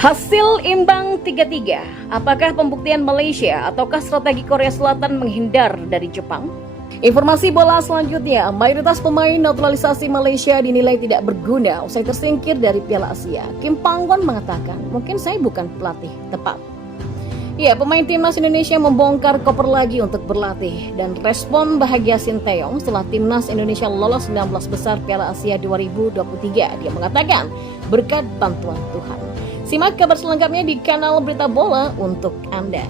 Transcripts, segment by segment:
Hasil imbang 3-3, apakah pembuktian Malaysia ataukah strategi Korea Selatan menghindar dari Jepang? Informasi bola selanjutnya, mayoritas pemain naturalisasi Malaysia dinilai tidak berguna usai tersingkir dari Piala Asia. Kim Panggon mengatakan, mungkin saya bukan pelatih tepat. Ya, pemain timnas Indonesia membongkar koper lagi untuk berlatih dan respon bahagia Sinteyong setelah timnas Indonesia lolos 16 besar Piala Asia 2023. Dia mengatakan, berkat bantuan Tuhan. Simak kabar selengkapnya di kanal Berita Bola untuk Anda.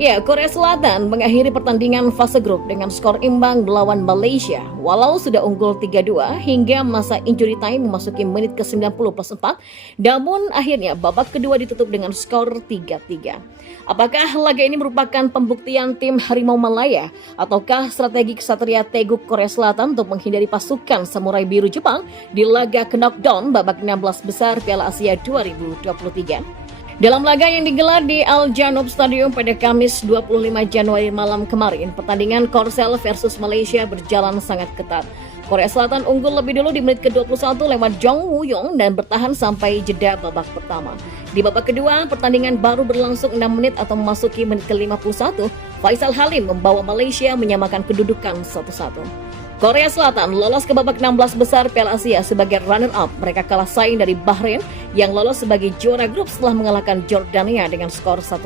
Ya, Korea Selatan mengakhiri pertandingan fase grup dengan skor imbang melawan Malaysia. Walau sudah unggul 3-2 hingga masa injury time memasuki menit ke-90+4, namun akhirnya babak kedua ditutup dengan skor 3-3. Apakah laga ini merupakan pembuktian tim Harimau Malaya ataukah strategi Ksatria Teguk Korea Selatan untuk menghindari pasukan Samurai Biru Jepang di laga knockdown babak 16 besar Piala Asia 2023? Dalam laga yang digelar di Al Janoub Stadium pada Kamis 25 Januari malam kemarin, pertandingan Korsel versus Malaysia berjalan sangat ketat. Korea Selatan unggul lebih dulu di menit ke-21 lewat Jong Woo-yong dan bertahan sampai jeda babak pertama. Di babak kedua, pertandingan baru berlangsung 6 menit atau memasuki menit ke-51, Faisal Halim membawa Malaysia menyamakan kedudukan 1-1. Korea Selatan lolos ke babak 16 besar Piala Asia sebagai runner-up. Mereka kalah saing dari Bahrain yang lolos sebagai juara grup setelah mengalahkan Jordania dengan skor 1-0.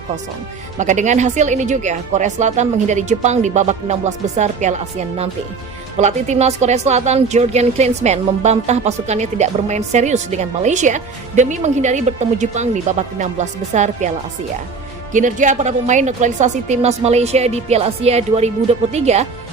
Maka dengan hasil ini juga, Korea Selatan menghindari Jepang di babak 16 besar Piala Asia nanti. Pelatih timnas Korea Selatan, Jurgen Klinsmann, membantah pasukannya tidak bermain serius dengan Malaysia demi menghindari bertemu Jepang di babak 16 besar Piala Asia. Kinerja para pemain naturalisasi timnas Malaysia di Piala Asia 2023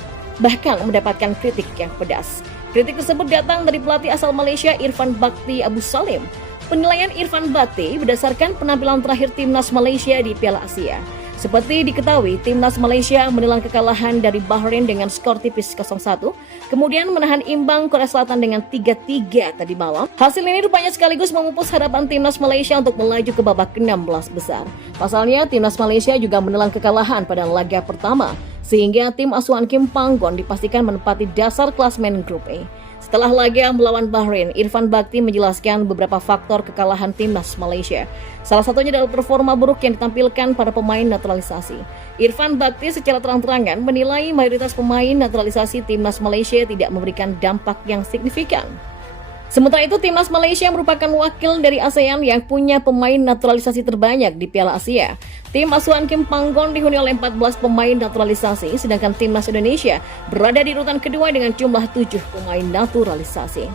bahkan mendapatkan kritik yang pedas. Kritik tersebut datang dari pelatih asal Malaysia Irfan Bachti Abu Salim. Penilaian Irfan Bachti berdasarkan penampilan terakhir timnas Malaysia di Piala Asia. Seperti diketahui, timnas Malaysia menelan kekalahan dari Bahrain dengan skor tipis 0-1, kemudian menahan imbang Korea Selatan dengan 3-3 tadi malam. Hasil ini rupanya sekaligus memupus harapan timnas Malaysia untuk melaju ke babak ke-16 besar. Pasalnya, timnas Malaysia juga menelan kekalahan pada laga pertama, sehingga tim asuhan Kim Panggon dipastikan menempati dasar klasmen grup A. Setelah laga melawan Bahrain, Irfan Bachti menjelaskan beberapa faktor kekalahan timnas Malaysia. Salah satunya adalah performa buruk yang ditampilkan para pemain naturalisasi. Irfan Bachti secara terang-terangan menilai mayoritas pemain naturalisasi timnas Malaysia tidak memberikan dampak yang signifikan. Sementara itu, timnas Malaysia merupakan wakil dari ASEAN yang punya pemain naturalisasi terbanyak di Piala Asia. Tim asuhan Kim Panggon dihuni oleh 14 pemain naturalisasi, sedangkan timnas Indonesia berada di urutan kedua dengan jumlah 7 pemain naturalisasi.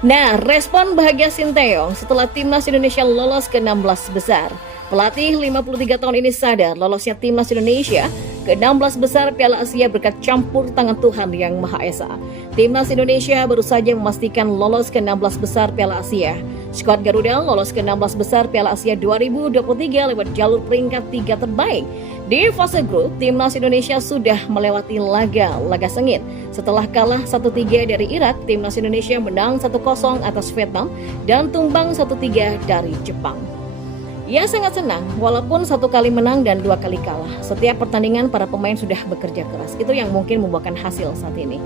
Nah, respon bahagia Sinteyong setelah timnas Indonesia lolos ke 16 besar. Pelatih 53 tahun ini sadar lolosnya timnas Indonesia ke 16 besar Piala Asia berkat campur tangan Tuhan Yang Maha Esa. Timnas Indonesia baru saja memastikan lolos ke 16 besar Piala Asia. Skuad Garuda lolos ke 16 besar Piala Asia 2023 lewat jalur peringkat 3 terbaik. Di fase grup, timnas Indonesia sudah melewati laga sengit. Setelah kalah 1-3 dari Irak, timnas Indonesia menang 1-0 atas Vietnam dan tumbang 1-3 dari Jepang. Ia sangat senang, walaupun 1 kali menang dan 2 kali kalah. Setiap pertandingan para pemain sudah bekerja keras. Itu yang mungkin membuahkan hasil saat ini.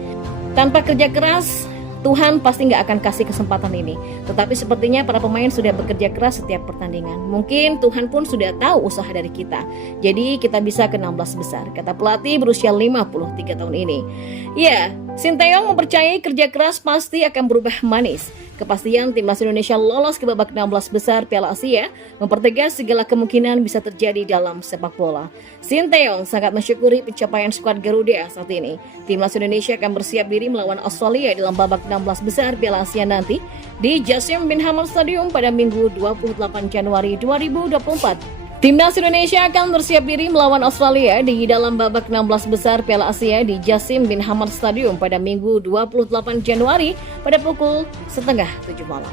Tanpa kerja keras, Tuhan pasti nggak akan kasih kesempatan ini. Tetapi sepertinya para pemain sudah bekerja keras setiap pertandingan. Mungkin Tuhan pun sudah tahu usaha dari kita. Jadi kita bisa ke 16 besar, kata pelatih berusia 53 tahun ini. Ya, Sinteyong mempercayai kerja keras pasti akan berubah manis. Kepastian timnas Indonesia lolos ke babak 16 besar Piala Asia mempertegas segala kemungkinan bisa terjadi dalam sepak bola. Sinteyong sangat mensyukuri pencapaian skuad Garuda saat ini. Timnas Indonesia akan bersiap diri melawan Australia dalam babak 16 besar Piala Asia nanti di Jasim bin Hamad Stadium pada Minggu 28 Januari 2024. Timnas Indonesia akan bersiap diri melawan Australia di dalam babak 16 besar Piala Asia di Jasim bin Hamad Stadium pada Minggu 28 Januari pada pukul 6:30 malam.